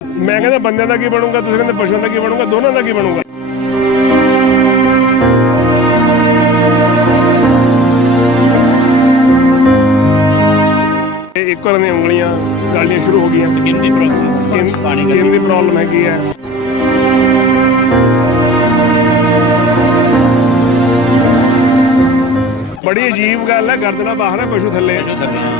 ਮੈਂ ਕਹਿੰਦਾ ਬੰਦਿਆਂ ਦਾ ਕੀ ਬਣੂਗਾ ਤੁਸੀਂ ਕਹਿੰਦੇ ਪਸ਼ੂਆਂ ਦਾ ਕੀ ਬਣੂਗਾ ਦੋਨਾਂ ਦਾ ਕੀ ਬਣੂਗਾ? ਇੱਕ ਵਾਰ ਦੀਆਂ ਉਂਗਲੀਆਂ ਗਾਲੀਆਂ ਸ਼ੁਰੂ ਹੋ ਗਈਆਂ। ਸਕਿਨ ਦੀ ਪ੍ਰੋਬਲਮ ਸਕਿਨ ਸਕਿਨ ਦੀ ਪ੍ਰੋਬਲਮ ਹੈਗੀ ਹੈ। ਬੜੀ ਅਜੀਬ ਗੱਲ ਹੈ ਗਰਦਨਾ ਬਾਹਰ ਹੈ ਪਸ਼ੂ ਥੱਲੇ ਹੈ।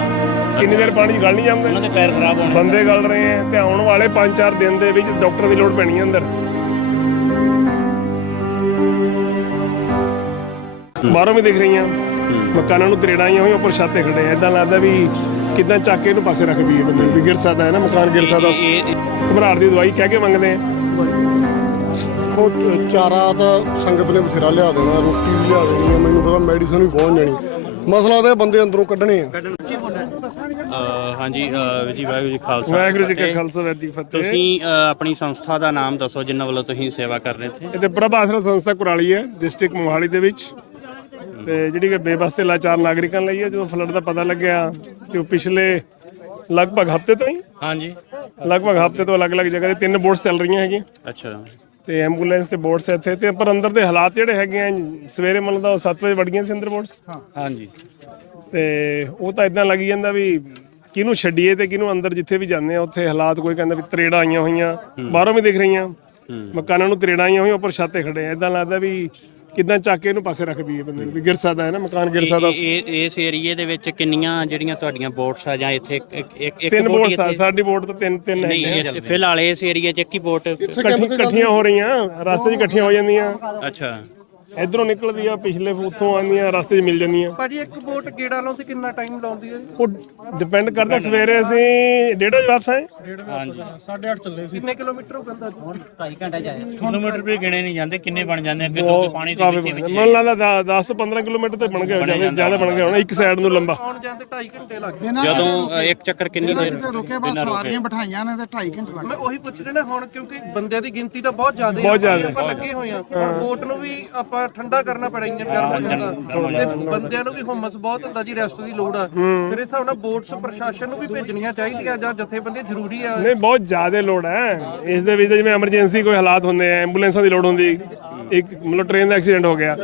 ਕਿੰਨੀ ਦੇਰ ਪਾਣੀ ਗਲ ਨਹੀਂ ਉਹਨਾਂ ਜਾਂਦੇ ਦੇ ਪੈਰ ਖਰਾਬ ਹੋਣੇ। ਬੰਦੇ ਗਲ ਰਹੇ ਆ ਤੇ ਆਉਣ ਵਾਲੇ 5-4 ਦਿਨ ਦੇ ਵਿੱਚ ਡਾਕਟਰ ਦੀ ਲੋੜ ਪੈਣੀ ਹੈ ਅੰਦਰ। ਬਾਹਰੋਂ ਵੀ ਦਿਖ ਰਹੀਆਂ। ਮਕਾਨਾਂ ਨੂੰ ਤਰੇੜਾਂ ਆਈਆਂ ਹੋਈਆਂ ਉੱਪਰ ਛੱਤ ਤੇ ਖੜੇ ਐਦਾਂ ਲੱਗਦਾ ਵੀ ਕਿਦਾਂ ਚੱਕ ਕੇ ਇਹਨੂੰ ਪਾਸੇ ਰੱਖ ਦਈਏ ਬੰਦੇ ਵੀ ਗਿਰ ਸਕਦਾ ਹੈ ਨਾ ਮਕਾਨ ਗਿਰ ਸਕਦਾ। ਘਬਰਾਹਟ ਦੀ ਦਵਾਈ ਕਹਿ ਕੇ ਮੰਗਦੇ ਆ। ਦੇਖੋ ਚਾਰਾ ਤਾਂ ਸੰਗਤ ਨੇ ਬਥੇਰਾ ਲਿਆ ਦੇਣਾ ਰੋਟੀ ਵੀ ਲਿਆ ਦੇਣੀ ਮੈਨੂੰ ਪਤਾ ਮੈਡੀਸਨ ਵੀ ਪਹੁੰਚ ਜਾਣੀ। ਮਸਲਾ ਤਾਂ ਇਹ ਬੰਦੇ ਅੰਦਰੋਂ ਕੱਢਣੇ ਆ। ਅ, ਹਾਂਜੀ ਅ, ਜੀ ਵਾਹਿਗੁਰੂ ਜੀ ਖਾਲਸਾ। ਵਾਹਿਗੁਰੂ ਜੀ ਕਾ ਖਾਲਸਾ ਵਾਹਿਗੁਰੂ ਜੀ ਕੀ ਫਤਿਹ। ਤੁਸੀਂ ਅ, ਆਪਣੀ ਸੰਸਥਾ ਦਾ ਨਾਮ ਦੱਸੋ ਜਿੰਨਾਂ ਵੱਲੋਂ ਤੁਸੀਂ ਸੇਵਾ ਕਰ ਰਹੇ ਇੱਥੇ? ਇਹ ਤੇ ਪ੍ਰਭ ਆਸਰਾ ਸੰਸਥਾ ਕੁਰਾਲੀ ਹੈ ਡਿਸਟ੍ਰਿਕਟ ਮੋਹਾਲੀ ਦੇ ਵਿੱਚ। ਤੇ ਜਿਹੜੀ ਕਿ ਬੇਬਸ ਤੇ ਲਾਚਾਰ ਨਾਗਰਿਕਾਂ ਲਈ ਹੈ ਜਦੋਂ ਫਲੱਡ ਦਾ ਪਤਾ ਲੱਗਿਆ ਕਿ ਉਹ ਪਿਛਲੇ ਲਗਭਗ ਹਫ਼ਤੇ ਤੋਂ ਹੀ ਹਾਂਜੀ। ਲਗਭਗ ਹਫ਼ਤੇ ਤੋਂ ਅਲੱਗ-ਅਲੱਗ ਜਗ੍ਹਾ ਤੇ ਤਿੰਨ ਬੋਟਸ ਚੱਲ ਰਹੀਆਂ ਹੈਗੀਆਂ। ਅੱਛਾ। ਤੇ ਐਂਬੂਲੈਂਸ ਤੇ ਬੋਟਸ ਇੱਥੇ ਤੇ ਪਰ ਅੰਦਰ ਦੇ ਹਾਲਾਤ ਜਿਹੜੇ ਹੈਗੇ ਆ ਸਵੇਰੇ ਮਤਲਬ ਦਾ 7 ਵਜੇ ਵੜ ਗਈਆਂ ਸੀ ਅੰਦਰ ਬੋਟਸ। ਹਾਂਜੀ। ਤੇ ਉਹ ਤਾਂ ਇਦਾਂ ਲੱਗੀ ਜਾਂਦਾ ਵੀ ਕਿਹਨੂੰ ਛੱਡੀਏ ਤੇ ਕਿਹਨੂੰ ਅੰਦਰ ਜਿੱਥੇ ਵੀ ਜਾਂਦੇ ਆ ਉੱਥੇ ਹਾਲਾਤ ਕੋਈ ਕਹਿੰਦਾ ਵੀ ਤਰੇੜਾਂ ਆਈਆਂ ਹੋਈਆਂ ਬਾਹਰੋਂ ਵੀ ਦਿਖ ਰਹੀਆਂ। ਮਕਾਨਾਂ ਨੂੰ ਤਰੇੜਾਂ ਆਈਆਂ ਹੋਈਆਂ ਉੱਪਰ ਛੱਤ ਤੇ ਖੜੇ ਆ। ਇਦਾਂ ਲੱਗਦਾ ਵੀ ਕਿਦਾਂ ਚੱਕ ਕੇ ਇਹਨੂੰ ਪਾਸੇ ਰੱਖ ਦਈਏ ਬੰਦੇ ਨੂੰ ਵੀ ਗਿਰ ਸਕਦਾ ਹੈ ਨਾ ਮਕਾਨ ਗਿਰ ਸਕਦਾ। ਇਹ ਇਸ ਏਰੀਏ ਦੇ ਵਿੱਚ ਕਿੰਨੀਆਂ ਜਿਹੜੀਆਂ ਤੁਹਾਡੀਆਂ ਬੋਟਸ ਆ ਜਾਂ ਇੱਥੇ ਇੱਕ ਇੱਕ ਇੱਕ ਤਿੰਨ boat ਹੀ ਬੋਟ ਸਾਡੀ ਬੋਟ ਤਾਂ ਤਿੰਨ ਤਿੰਨ ਇਹ- ਫਿਲਹਾਲ ਇਸ ਏਰੀਏ 'ਚ ਇੱਕ ਹੀ ਬੋਟ ਇਕੱਠੀ- ਇਕੱਠੀਆਂ ਹੋ ਰਹੀਆਂ ਰਸਤੇ 'ਚ ਇਕੱਠੀਆਂ ਹੋ ਜਾਂਦੀਆਂ। ਅੱਛਾ। ਇਧਰੋਂ ਨਿਕਲਦੀ ਆ ਪਿਛਲੇ ਉੱਥੋਂ ਆਉਂਦੀਆਂ ਰਸਤੇ 'ਚ ਮਿਲ ਜਾਂਦੀਆਂ। ਭਾਜੀ ਇੱਕ ਬੋਟ ਗੇੜਾ ਲਾਉਣ ਤੇ ਕਿੰਨਾ ਟਾਈਮ ਲਾਉਂਦੀ ਹੈ ਉਹ ਡਿਪੈਂਡ ਕਰਦਾ ਸਵੇਰੇ ਅਸੀਂ ਡੇਢ ਵਜੇ ਵਾਪਸ ਆਏ। ਕਿੰਨੇ ਕਿਲੋਮੀਟਰ ਹੋ ਪੈਂਦਾ ਕਿਲੋਮੀਟਰ ਵੀ ਗਿਣੇ ਨਹੀਂ ਜਾਂਦੇ ਕਿੰਨੇ ਬਣ ਜਾਂਦੇ ਅੱਗੇ ਤੋਂ ਪਾਣੀ ਦੇ ਵਿੱਚ ਬਣ- ਮੈਨੂੰ ਲੱਗਦਾ 10 ਤੋਂ 15 ਕਿਲੋਮੀਟਰ ਤੇ ਬਣ ਗਿਆ ਜ਼ਿਆਦਾ ਜ਼ਿਆਦਾ ਬਣ ਗਿਆ ਹੋਣਾ ਇੱਕ ਸਾਈਡ ਨੂੰ ਲੰਬਾ। ਆਉਣ ਜਾਣ ਤੇ 2.5 ਘੰਟੇ ਲੱਗ ਗਏ। ਜਦੋਂ ਇੱਕ ਚੱਕਰ ਕਿੰਨੀ ਦੇਰ ਰੁਕੇ ਬਾਅਦ ਸਵਾਰੀਆਂ ਬਿਠਾਈਆਂ ਨੇ ਤੇ 2.5 ਘੰਟੇ ਲੱਗ ਮੈਂ ਉਹੀ ਪੁੱਛ ਰਿਹਾ ਨਾ ਹੁਣ ਕਿਉਂਕਿ ਬੰਦਿਆਂ ਦੀ ਗਿਣਤੀ ਤਾਂ ਬਹੁਤ ਜ਼ਿਆਦਾ ਬਹੁਤ ਜ਼ਿਆਦਾ। ਆਪਾਂ ਲੱਗੇ ਹੋਏ ਆ। ਹੁਣ ਬੋਟ ਨੂੰ ਵੀ ਆਪਾਂ ਠੰਡਾ ਕਰਨਾ ਪੈਣਾ ਇੰਜਨ ਗਰਮ ਹੋ ਜਾਂਦਾ। ਤੇ ਬੰਦਿਆਂ ਨੂੰ ਵੀ ਹੁਮਸ ਬਹੁਤ ਹੁੰਦਾ ਜੀ ਰੈਸਟ ਦੀ ਲੋੜ ਆ। ਮੇਰੇ ਹਿਸਾਬ ਨਾਲ ਬੋਟਸ ਪ੍ਰਸ਼ਾਸਨ ਨੂੰ ਵੀ ਭੇਜਣੀਆਂ ਚਾਹੀਦੀਆਂ ਜਾਂ ਜਥੇਬੰਦੀਆਂ ਜ਼ਰੂਰੀ ਆ। ਨਹੀਂ ਬਹੁਤ ਜ਼ਿਆਦਾ ਲੋੜ ਹੈ। ਇਸ ਦੇ ਵਿੱਚ ਜਿਵੇਂ ਐਮਰਜੈਂਸੀ ਕੋਈ ਹਾਲਾਤ ਹੁੰਦੇ ਆ ਐਂਬੂਲੈਂਸਾਂ ਦੀ ਲੋੜ ਹੁੰਦੀ। ਇੱਕ ਮਤਲਬ ਟ੍ਰੇਨ ਦਾ ਐਕਸੀਡੈਂਟ ਹੋ ਗਿਆ।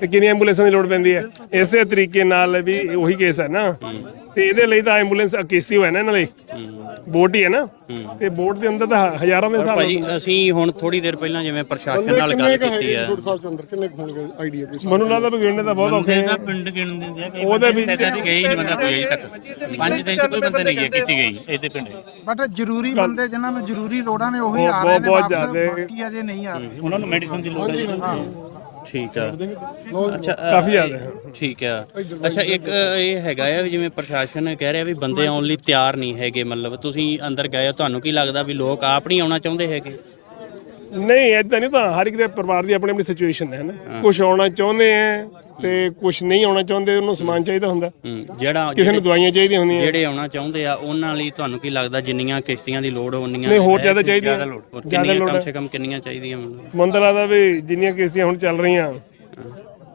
ਤੇ ਕਿੰਨੀ ਐਂਬੂਲੈਂਸਾਂ ਦੀ ਲੋੜ ਪੈਂਦੀ ਹੈ। ਇਸੇ ਤਰੀਕੇ ਨਾਲ ਵੀ ਉਹੀ ਕੇਸ ਹੈ ਨਾ। ਤੇ ਇਹਦੇ ਲਈ ਤਾਂ ਐਂਬੂਲੈਂਸ ਕਿਸ਼ਤੀ ਹੋਇਆ ਨਾ ਇਹਨਾਂ ਲਈ। ਬੋਟ ਹੀ ਹੈ ਨਾ। ਤੇ ਬੋਟ ਦੇ ਅੰਦਰ ਤਾਂ ਹਜ਼ਾਰਾਂ ਦੇ ਹਿਸਾਬ ਨਾਲ ਭਾਜੀ ਅਸੀਂ ਹੁਣ ਥੋੜੀ ਦੇਰ ਪਹਿਲਾਂ ਜਿਵੇਂ ਪ੍ਰਸ਼ਾਸਨ ਬੰਦੇ ਨਾਲ ਗੱਲ ਕੀਤੀ ਹੈ। ਤੁਹਾਡੇ ਸਾਹਿਬ ਚ ਅੰਦਰ ਕਿੰਨੇ ਕੁ ਹੋਣਗੇ ਆਈਡੀਆ ਪਲੀਜ਼ ਮੈਨੂੰ ਲੱਗਦਾ ਵੀ ਗਿਣਨੇ ਤਾਂ ਬਹੁਤ ਔਖੇ ਇਹਦਾ ਆ। ਪਿੰਡ ਗਿਣ ਦਿੰਦੇ ਆ ਕਈ ਉਹਦੇ ਵਿੱਚ- ਗਏ ਹੀ ਨਹੀਂ ਬੰਦਾ ਕੋਈ ਅਜੇ ਤੱਕ। ਪੰਜ ਦਿਨ ਚ ਕੋਈ ਬੰਦੇ ਨਹੀਂ ਗਿਆ ਕੀਤੀ ਗਈ ਇਹਦੇ ਪਿੰਡ। ਬਟ ਜ਼ਰੂਰੀ ਬੰਦੇ ਜਿਨ੍ਹਾਂ ਨੂੰ ਜ਼ਰੂਰੀ ਲੋੜਾਂ ਨੇ ਉਹੀ ਬਹੁਤ- ਆ ਰਹੇ ਨੇ ਬਹੁਤ ਜ਼ਿਆਦੇ। ਬਾਕੀ ਅਜੇ ਨਹੀਂ ਆ ਰਹੇ। ਉਹਨਾਂ ਨੂੰ ਮੈਡੀਸਨ ਦੀ ਲੋੜ ਹੈ। ਜੀ। ਠੀਕ ਆ। ਅੱਛਾ ਅ, ਕਾਫੀ ਜ਼ਿਆਦਾ ਹੈ। ਠੀਕ ਆ। ਅੱਛਾ ਇੱਕ ਅ, ਇਹ ਹੈਗਾ ਆ ਵੀ ਜਿਵੇਂ ਪ੍ਰਸ਼ਾਸਨ ਕਹਿ ਰਿਹਾ ਵੀ ਬੰਦੇ ਆਉਣ ਲਈ ਤਿਆਰ ਨਹੀਂ ਹੈਗੇ ਮਤਲਬ ਤੁਸੀਂ ਅੰਦਰ ਗਏ ਹੋ ਤੁਹਾਨੂੰ ਕੀ ਲੱਗਦਾ ਵੀ ਲੋਕ ਆਪ ਨਹੀਂ ਆਉਣਾ ਚਾਹੁੰਦੇ ਹੈਗੇ? ਨਹੀਂ ਇਦਾਂ ਨਹੀਂ ਤਾਂ ਹਰ ਇੱਕ ਦੇ ਪਰਿਵਾਰ ਦੀ ਆਪਣੀ ਆਪਣੀ ਸਿਚੁਏਸ਼ਨ ਹੈ ਨਾ। ਕੁਝ ਆਉਣਾ ਚਾਹੁੰਦੇ ਆ ਤੇ ਕੁਝ ਨਹੀਂ ਆਉਣਾ ਚਾਹੁੰਦੇ ਉਹਨੂੰ ਸਮਾਨ ਚਾਹੀਦਾ ਹੁੰਦਾ। ਹੂੰ, ਜਿਹੜਾ ਕਿਸੇ ਨੂੰ ਦਵਾਈਆਂ ਚਾਹੀਦੀਆਂ ਹੁੰਦੀਆਂ। ਜਿਹੜੇ ਆਉਣਾ ਚਾਹੁੰਦੇ ਆ ਉਹਨਾਂ ਲਈ ਤੁਹਾਨੂੰ ਕੀ ਲੱਗਦਾ ਜਿੰਨੀਆਂ ਕਿਸ਼ਤੀਆਂ ਦੀ ਲੋੜ ਉਨੀਆਂ ਨਹੀਂ ਹੋਰ ਜ਼ਿਆਦਾ ਚਾਹੀਦੀਆਂ। ਹੋਰ ਕਿੰਨੀਆਂ ਕਮ ਸੇ ਕਮ ਕਿੰਨੀਆਂ ਚਾਹੀਦੀਆਂ ਮੈਨੂੰ ਤਾਂ ਲੱਗਦਾ ਵੀ ਜਿੰਨੀਆਂ ਕਿਸ਼ਤੀਆਂ ਹੁਣ ਚੱਲ ਰਹੀਆਂ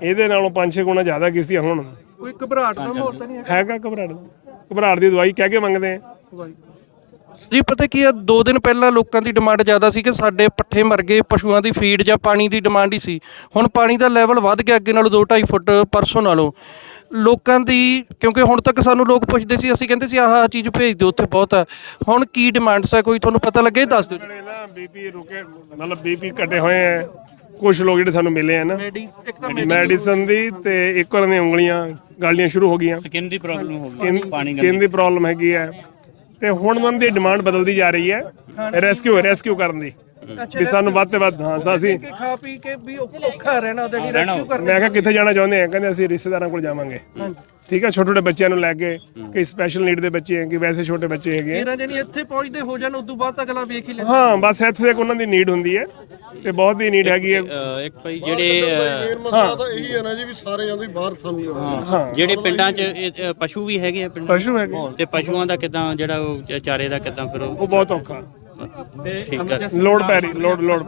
ਇਹਦੇ ਨਾਲੋਂ 5-6 ਗੁਣਾ ਜ਼ਿਆਦਾ ਕਿਸ਼ਤੀਆਂ ਹੁਣ। ਕੋਈ ਘਬਰਾਹਟ ਦਾ ਮਾਹੌਲ ਤਾਂ ਨਹੀਂ ਹੈਗਾ? ਘਬਰਾਹਟ ਦਾ। ਘਬਰਾਹਟ ਦੀ ਦਵਾਈ ਕਹਿ ਕੇ ਮੰਗਦੇ ਆ। ਜੀ ਪਤਾ ਕੀ ਆ ਦੋ ਦਿਨ ਪਹਿਲਾਂ ਲੋਕਾਂ ਦੀ ਡਿਮਾਂਡ ਜ਼ਿਆਦਾ ਸੀ ਕਿ ਸਾਡੇ ਪੱਠੇ ਮਰ ਗਏ ਪਸ਼ੂਆਂ ਦੀ ਫੀਡ ਜਾਂ ਪਾਣੀ ਦੀ ਡਿਮਾਂਡ ਹੀ ਸੀ। ਹੁਣ ਪਾਣੀ ਦਾ ਲੈਵਲ ਵੱਧ ਗਿਆ ਅੱਗੇ ਨਾਲੋਂ 2.5 ਫੁੱਟ ਪਰਸੋਂ ਨਾਲੋਂ। ਲੋਕਾਂ ਦੀ ਕਿਉਂਕਿ ਹੁਣ ਤੱਕ ਸਾਨੂੰ ਲੋਕ ਪੁੱਛਦੇ ਸੀ ਅਸੀਂ ਕਹਿੰਦੇ ਸੀ ਆਹ ਆਹ ਚੀਜ਼ ਭੇਜ ਦਿਓ ਉੱਥੇ ਬਹੁਤ ਆ। ਹੁਣ ਕੀ ਡਿਮਾਂਡਸ ਆ ਕੋਈ ਤੁਹਾਨੂੰ ਪਤਾ ਲੱਗੇ ਦੱਸ ਦਿਓ ਨਾ ਬੀਪੀ ਰੁਕੇ ਮਤਲਬ ਬੀਪੀ ਘਟੇ ਹੋਏ ਆ। ਕੁਝ ਲੋਕ ਜਿਹੜੇ ਸਾਨੂੰ ਮਿਲੇ ਆ ਨਾ। ਮੈਡੀਸਨ ਦੀ ਤੇ ਇੱਕ ਵਾਰ ਦੀਆਂ ਉਂਗਲੀਆਂ ਗਾਲੀਆਂ ਸ਼ੁਰੂ ਹੋ ਗਈਆਂ। ਸਕਿਨ ਦੀ ਪ੍ਰੋਬਲਮ ਹੋ ਗਈ ਪਾਣੀ ਸਕਿਨ ਦੀ ਪ੍ਰੋਬਲਮ ਹੈਗੀ ਹੈ ਤੇ ਹੁਣ ਉਹਨਾਂ ਦੀ ਡਿਮਾਂਡ ਬਦਲਦੀ ਜਾ ਰਹੀ ਹੈ। ਰੈਸਕਿਊ ਰੈਸਕਿਊ ਕਰਨ ਦੀ। ਵੀ ਸਾਨੂੰ ਵੱਧ ਤੇ ਵੱਧ ਹਾਂ ਅਸੀਂ ਕਿ ਖਾ ਪੀ ਕੇ ਵੀ ਔਖਾ ਰਹਿਣਾ ਉਹਦੇ ਲਈ ਰੈਸਕਿਊ ਕਰਨਾ ਮੈਂ ਕਿਹਾ ਕਿੱਥੇ ਜਾਣਾ ਚਾਹੁੰਦੇ ਆ? ਕਹਿੰਦੇ ਅਸੀਂ ਰਿਸ਼ਤੇਦਾਰਾਂ ਕੋਲ ਜਾਵਾਂਗੇ। ਠੀਕ ਹੈ ਛੋਟੇ ਛੋਟੇ ਬੱਚਿਆਂ ਨੂੰ ਲੈ ਕੇ ਕਈ ਸਪੈਸ਼ਲ ਨੀਡ ਦੇ ਬੱਚੇ ਹੈ ਕਿ ਵੈਸੇ ਛੋਟੇ ਬੱਚੇ ਹੈਗੇ। ਤੇਰਾ ਜਣੀ ਇੱਥੇ ਪਹੁੰਚਦੇ ਹੋ ਜਾਣ ਉਦੋਂ ਬਾਅਦ ਤਾਂ ਅਗਲਾ ਵੇਖ ਹੀ ਲੈਂਦਾ। ਹਾਂ ਬਸ ਇੱਥੇ ਤੱਕ ਉਹਨਾਂ ਦੀ ਨੀਡ ਹੁੰਦੀ ਹੈ। ਤੇ ਬਹੁਤ ਹੀ ਨੀਡ ਹੈਗੀ ਹੈ। ਇੱਕ ਭਾਈ ਜਿਹੜੇ ਅ, ਮੇਨ ਮਸਲਾ ਤਾਂ ਇਹੀ ਹੈ ਨਾ ਜੀ ਵੀ ਸਾਰੇ ਜਾਂਦੇ ਬਾਹਰ ਸਾਨੂੰ ਜਾਣਾ ਜਿਹੜੇ ਪਿੰਡਾਂ 'ਚ ਇਹ, ਪਸ਼ੂ ਵੀ ਹੈਗੇ ਆ ਪਿੰਡ ਪਸ਼ੂ ਹੈਗੇ। ਤੇ ਪਸ਼ੂਆਂ ਦਾ ਕਿਦਾਂ ਜਿਹੜਾ ਉਹ ਚ- ਚਾਰੇ ਦਾ ਕਿਦਾਂ ਫਿਰ ਉਹ? ਉਹ ਬਹੁਤ ਔਖਾ। ਠੀਕ ਆ। ਲੋਡ ਪੈ ਰਹੀ ਲੋਡ ਲੋਡ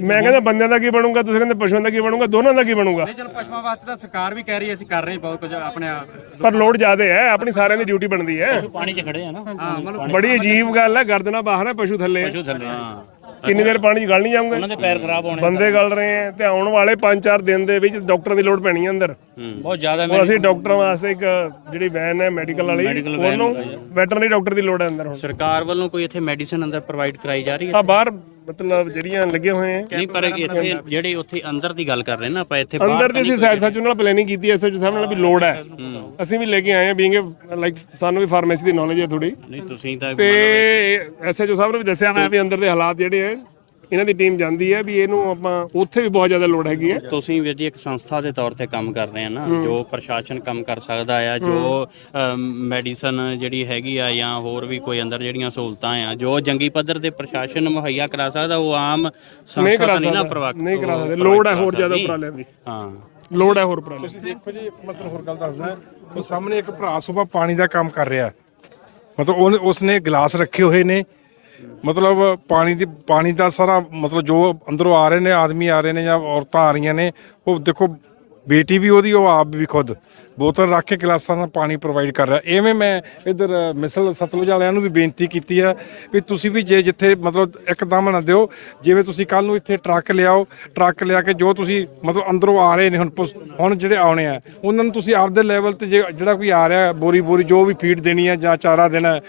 ਮੈਂ ਕਹਿੰਦਾ ਬੰਦਿਆਂ ਦਾ ਕੀ ਬਣੂਗਾ ਤੁਸੀਂ ਕਹਿੰਦੇ ਪਸ਼ੂਆਂ ਦਾ ਕੀ ਬਣੂਗਾ ਦੋਨਾਂ ਦਾ ਕੀ ਬਣੂਗਾ? ਚਲ ਪਸ਼ੂਆਂ ਵਾਸਤੇ ਤਾਂ ਸਰਕਾਰ ਵੀ ਕਹਿ ਰਹੀ ਹੈ ਅਸੀਂ ਕਰ ਰਹੇ ਹਾਂ ਬਹੁਤ ਕੁਝ ਆਪਣੇ ਆਪ। ਪਰ ਲੋਡ ਜ਼ਿਆਦੇ ਹੈ ਆਪਣੀ ਸਾਰਿਆਂ ਦੀ ਡਿਊਟੀ ਬਣਦੀ ਹੈ। ਪਾਣੀ 'ਚ ਖੜੇ ਆ ਨਾ। ਹਾਂ ਮਤਲਬ ਬੜੀ ਅਜੀਬ ਗੱਲ ਹੈ ਗਰਦਨਾ ਬਾਹਰ ਹੈ ਪਸ਼ੂ ਥੱਲੇ ਹੈ। ਪਸ਼ੂ ਥੱਲੇ ਆ। ਕਿੰਨੀ ਦੇਰ ਪਾਣੀ 'ਚ ਗਲ ਨਹੀਂ ਜਾਉਂਗੇ ਉਹਨਾਂ ਦੇ ਪੈਰ ਖਰਾਬ ਹੋਣੇ ਬੰਦੇ ਗਲ ਰਹੇ ਹੈ ਤੇ ਆਉਣ ਵਾਲੇ 5-4 ਦਿਨ ਦੇ ਵਿੱਚ ਡਾਕਟਰਾਂ ਦੀ ਲੋੜ ਪੈਣੀ ਹੈ ਅੰਦਰ। ਬਹੁਤ ਜ਼ਿਆਦਾ ਹੁਣ ਅਸੀਂ ਡਾਕਟਰਾਂ ਵਾਸਤੇ ਇੱਕ ਜਿਹੜੀ ਵੈਨ ਹੈ ਮੈਡੀਕਲ ਵਾਲੀ Medical van ਉਹਨੂੰ। ਵੈਟਰਨਰੀ ਡਾਕਟਰ ਦੀ ਲੋੜ ਹੈ ਅੰਦਰ ਹੁਣ। ਸਰਕਾਰ ਵੱਲੋਂ ਕੋਈ ਇੱਥੇ ਮੈਡੀਸਨ ਅੰਦਰ ਪ੍ਰੋਵਾਈਡ ਕਰਾਈ ਜਾ ਰਹੀ ਹੈ? ਆ ਬਾਹਰ ਮਤਲਬ ਜਿਹੜੀਆਂ ਲੱਗੇ ਹੋਏ ਹੈ ਨਹੀਂ ਪਰ ਇੱਥੇ ਜਿਹੜੇ ਉੱਥੇ ਅੰਦਰ ਦੀ ਗੱਲ ਕਰ ਰਹੇ ਨਾ ਆਪਾਂ ਇੱਥੇ ਬਾਹਰ ਅੰਦਰ ਦੀ ਅਸੀਂ ਸੈਰ ਸੱਚੂ ਨਾਲ ਪਲੈਨਿੰਗ ਕੀਤੀ ਐ ਐਸਐਚਓ ਸਾਹਿਬ ਨਾਲ ਵੀ ਲੋੜ ਹੈ। ਅਸੀਂ ਵੀ ਲੈ ਕੇ ਆਏ ਆ ਬੀਇੰਗ ਲਾਈਕ ਸਾਨੂੰ ਵੀ ਫਾਰਮੇਸੀ ਦੀ ਨੌਲੇਜ ਹੈ ਥੋੜੀ ਨਹੀਂ ਤੁਸੀਂ ਤਾਂ ਤੇ ਐਸਐਚਓ ਸਾਹਿਬ ਨੇ ਵੀ ਦੱਸਿਆ ਮੈਂ ਵੀ ਅੰਦਰ ਦੇ ਹਾਲਾਤ ਜਿਹੜੇ ਹੈ ਇਹਨਾਂ ਦੀ ਟੀਮ ਜਾਂਦੀ ਹੈ ਵੀ ਇਹਨੂੰ ਆਪਾਂ ਉੱਥੇ ਵੀ ਬਹੁਤ ਜ਼ਿਆਦਾ ਲੋੜ ਹੈਗੀ ਹੈ। ਤੁਸੀਂ ਵੀਰ ਜੀ ਇੱਕ ਸੰਸਥਾ ਦੇ ਤੌਰ ਤੇ ਕੰਮ ਕਰ ਰਹੇ ਆ ਨਾ ਜੋ ਪ੍ਰਸ਼ਾਸਨ ਕੰਮ ਕਰ ਸਕਦਾ ਆ ਜੋ ਮੈਡੀਸਨ ਜਿਹੜੀ ਹੈਗੀ ਆ ਜਾਂ ਹੋਰ ਵੀ ਕੋਈ ਅੰਦਰ ਜਿਹੜੀਆਂ ਸਹੂਲਤਾਂ ਆ ਜੋ ਜੰਗੀ ਪੱਧਰ ਤੇ ਪ੍ਰਸ਼ਾਸਨ ਮੁਹੱਈਆ ਕਰਾ ਸਕਦਾ ਉਹ ਆਮ ਨਹੀਂ ਸੰਸਥਾ ਨਹੀਂ ਨਾ ਸਕਦਾ ਪ੍ਰਵਾ ਨਹੀਂ ਕਰਾ ਸਕਦੇ। ਲੋੜ ਹੈ ਹੋਰ ਜ਼ਿਆਦਾ ਸਕਦੀ। ਉਪਰਾਲਿਆਂ ਦੀ। ਹਾਂ। ਲੋੜ ਹੈ ਹੋਰ ਉਪਰਾਲਿਆਂ ਦੀ। ਤੁਸੀਂ ਦੇਖੋ ਜੀ ਮਤਲਬ ਹੋਰ ਗੱਲ ਦੱਸਦਾ ਉਹ ਸਾਹਮਣੇ ਇੱਕ ਭਰਾ ਸੁਬਾ ਪਾਣੀ ਦਾ ਕੰਮ ਕਰ ਰਿਹਾ। ਮਤਲਬ ਉਹਨੇ ਉਸਨੇ ਗਲਾਸ ਰੱਖੇ ਹੋਏ ਨੇ ਮਤਲਬ ਪਾਣੀ ਦੀ ਪਾਣੀ ਦਾ ਸਾਰਾ ਮਤਲਬ ਜੋ ਅੰਦਰੋਂ ਆ ਰਹੇ ਨੇ ਆਦਮੀ ਆ ਰਹੇ ਨੇ ਜਾਂ ਔਰਤਾਂ ਆ ਰਹੀਆਂ ਨੇ ਉਹ ਦੇਖੋ ਬੇਟੀ ਵੀ ਉਹਦੀ ਉਹ ਆਪ ਵੀ ਖੁਦ ਬੋਤਲ ਰੱਖ ਕੇ ਗਲਾਸਾਂ ਨਾਲ ਪਾਣੀ ਪ੍ਰੋਵਾਈਡ ਕਰ ਰਿਹਾ। ਐਵੇਂ ਮੈਂ ਇਧਰ ਮਿਸਲ ਸਤਲੁਜ ਵਾਲਿਆਂ ਨੂੰ ਵੀ ਬੇਨਤੀ ਕੀਤੀ ਹੈ ਵੀ ਤੁਸੀਂ ਵੀ ਜੇ ਜਿੱਥੇ ਮਤਲਬ ਇੱਕਦਮ ਨਾ ਦਿਓ ਜਿਵੇਂ ਤੁਸੀਂ ਕੱਲ ਨੂੰ ਇੱਥੇ ਟਰੱਕ ਲਿਆਓ ਟਰੱਕ ਲਿਆ ਕੇ ਜੋ ਤੁਸੀਂ ਮਤਲਬ ਅੰਦਰੋਂ ਆ ਰਹੇ ਨੇ ਹੁਣ ਪੁਸ- ਹੁਣ ਜਿਹੜੇ ਆਉਣੇ ਆ ਉਹਨਾਂ ਨੂੰ ਤੁਸੀਂ ਆਪਦੇ ਲੈਵਲ ਤੇ ਜੇ ਜਿਹੜਾ ਕੋਈ ਆ ਰਿਹਾ ਬੋਰੀ ਬੋਰੀ ਜੋ ਵੀ ਫੀਡ ਦੇਣੀ ਹੈ ਜਾਂ ਚਾਰਾ ਦੇਣਾ ਹੈ,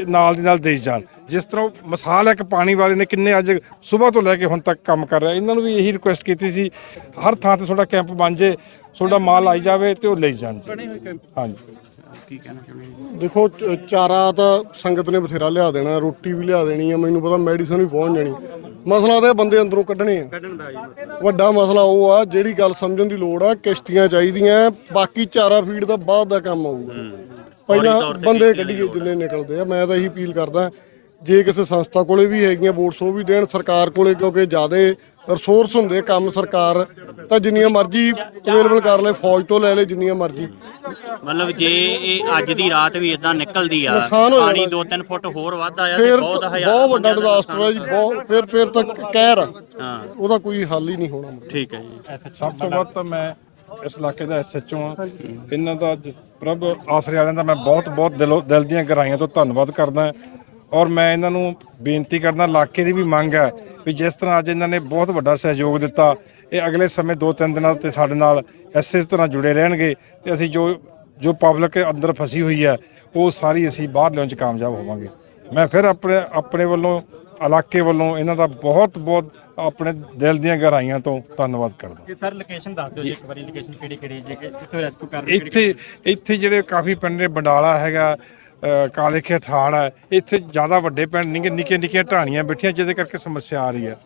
ਤੇ ਨਾਲ ਦੀ ਨਾਲ ਦੇ ਜਾਣ। ਜਿਸ ਤਰ੍ਹਾਂ ਉਹ ਮਿਸਾਲ ਹੈ ਕਿ ਪਾਣੀ ਵਾਲੇ ਨੇ ਕਿੰਨੇ ਅੱਜ ਸਵੇਰ ਤੋਂ ਲੈ ਕੇ ਹੁਣ ਤੱਕ ਕੰਮ ਕਰ ਰਿਹਾ ਇਹਨਾਂ ਨੂੰ ਵੀ ਇਹੀ ਰਿਕੁਐਸਟ ਕੀਤੀ ਸੀ ਹਰ ਥਾਂ ਤੇ ਤੁਹਾਡਾ ਕੈਂਪ ਬਣ ਜੇ ਤੁਹਾਡਾ ਮਾਲ ਆਈ ਜਾਵੇ ਤੇ ਉਹ ਲਈ ਜਾਣ ਜੀ। ਹਾਂਜੀ। ਦੇਖੋ ਚ- ਚਾਰਾ ਤਾਂ ਸੰਗਤ ਨੇ ਬਥੇਰਾ ਲਿਆ ਦੇਣਾ ਰੋਟੀ ਵੀ ਲਿਆ ਦੇਣੀ ਆ ਮੈਨੂੰ ਪਤਾ ਮੈਡੀਸਨ ਵੀ ਪਹੁੰਚ ਜਾਣੀ। ਮਸਲਾ ਤਾਂ ਇਹ ਬੰਦੇ ਅੰਦਰੋਂ ਕੱਢਣੇ ਆ। ਵੱਡਾ ਮਸਲਾ ਉਹ ਆ ਜਿਹੜੀ ਗੱਲ ਸਮਝਣ ਦੀ ਲੋੜ ਆ ਕਿਸ਼ਤੀਆਂ ਚਾਹੀਦੀਆਂ ਬਾਕੀ ਚਾਰਾ ਫੀਡ ਦਾ ਬਾਅਦ ਦਾ ਕੰਮ ਆਊਗਾ। ਪਹਿਲਾਂ ਬੰਦੇ ਕੱਢੀਏ ਜਿੰਨੇ ਨਿਕਲਦੇ ਆ ਮੈਂ ਤਾਂ ਇਹੀ ਅਪੀਲ ਕਰਦਾ ਜੇ ਕਿਸੇ ਸੰਸਥਾ ਕੋਲੇ ਵੀ ਹੈਗੀਆਂ ਵੋਟਸ ਉਹ ਵੀ ਦੇਣ ਸਰਕਾਰ ਕੋਲੇ ਕਿਉਂਕਿ ਜ਼ਿਆਦੇ ਰਿਸੋਰਸ ਹੁੰਦੇ ਕੰਮ ਸਰਕਾਰ ਤਾਂ ਜਿੰਨੀਆਂ ਮਰਜ਼ੀ ਅਵੇਲੇਬਲ ਕਰ ਲੈ ਫੌਜ ਤੋਂ ਲੈ ਲੈ ਜਿੰਨੀਆਂ ਮਰਜ਼ੀ। ਮਤਲਬ ਜੇ ਇਹ ਅੱਜ ਦੀ ਰਾਤ ਵੀ ਇਦਾਂ ਨਿਕਲਦੀ ਆ ਪਾਣੀ ਜਾਣਾ। 2-3 ਫੁੱਟ ਹੋਰ ਵੱਧ ਆਇਆ ਤੇ ਬਹੁਤ ਹਜ਼ਾਰ ਬਹੁਤ ਵੱਡਾ ਡਿਜ਼ਾਸਟਰ ਹੈ ਜੀ ਬਹੁਤ ਫਿਰ ਫਿਰ ਤਾਂ ਕਹਿਰ ਹਾਂ। ਉਹਦਾ ਕੋਈ ਹੱਲ ਹੀ ਨਹੀਂ ਹੋਣਾ। ਠੀਕ ਹੈ ਜੀ। ਸਭ ਤੋਂ ਵੱਧ ਤਾਂ ਮੈਂ ਇਸ ਇਲਾਕੇ ਦਾ ਐਸਐਚਓ ਆ। ਇਹਨਾਂ ਦਾ ਜਿਸ- ਪ੍ਰਭ ਆਸਰੇ ਵਾਲਿਆਂ ਦਾ ਮੈਂ ਬਹੁਤ ਬਹੁਤ ਦਿਲੋਂ, ਦਿਲ ਦੀਆਂ ਗਹਿਰਾਈਆਂ ਤੋਂ ਧੰਨਵਾਦ ਕਰਦਾ ਔਰ ਮੈਂ ਇਹਨਾਂ ਨੂੰ ਬੇਨਤੀ ਕਰਦਾ ਇਲਾਕੇ ਦੀ ਵੀ ਮੰਗ ਹੈ ਵੀ ਜਿਸ ਤਰ੍ਹਾਂ ਅੱਜ ਇਹਨਾਂ ਨੇ ਬਹੁਤ ਵੱਡਾ ਸਹਿਯੋਗ ਦਿੱਤਾ, ਇਹ ਅਗਲੇ ਸਮੇਂ ਦੋ ਤਿੰਨ ਦਿਨਾਂ ਤੇ ਸਾਡੇ ਨਾਲ ਐਸੇ ਤਰ੍ਹਾਂ ਜੁੜੇ ਰਹਿਣਗੇ ਤੇ ਅਸੀਂ ਜੋ ਜੋ ਪਬਲਿਕ ਅੰਦਰ ਫਸੀ ਹੋਈ ਹੈ, ਉਹ ਸਾਰੀ ਅਸੀਂ ਬਾਹਰ ਲਿਆਉਣ ਚ ਕਾਮਯਾਬ ਹੋਵਾਂਗੇ। ਮੈਂ ਫਿਰ ਆਪਣੇ ਆਪਣੇ ਵੱਲੋਂ ਇਲਾਕੇ ਵੱਲੋਂ ਇਹਨਾਂ ਦਾ ਬਹੁਤ ਬਹੁਤ ਆਪਣੇ ਦਿਲ ਦੀਆਂ ਗਹਿਰਾਈਆਂ ਤੋਂ ਧੰਨਵਾਦ ਕਰਦਾ। ਇਹ ਸਰ ਲੋਕੇਸ਼ਨ ਦੱਸ ਦਿਓ ਜੀ ਇੱਕ ਵਾਰੀ ਲੋਕੇਸ਼ਨ ਕਿਹੜੀ ਕਿਹੜੀ ਜੇ ਕਿੱਥੋਂ ਰੈਸਕਿਊ ਕਰ ਰਹੇ ਇੱਥੇ ਇੱਥੇ ਜਿਹੜੇ ਕਾਫੀ ਪਿੰਡ ਨੇ ਬੰਡਾਲਾ ਹੈਗਾ ਕਾਲੇ ਖੇਤ ਥਾੜ ਹੈ ਇੱਥੇ ਜ਼ਿਆਦਾ ਵੱਡੇ ਪਿੰਡ ਨਹੀਂ ਨਿੱਕੇ ਨਿੱਕੀਆਂ ਢਾਣੀਆਂ ਬੈਠੀਆਂ ਜਿਹਦੇ ਕਰਕੇ ਸਮੱਸਿਆ ਆ ਰਹੀ ਹੈ।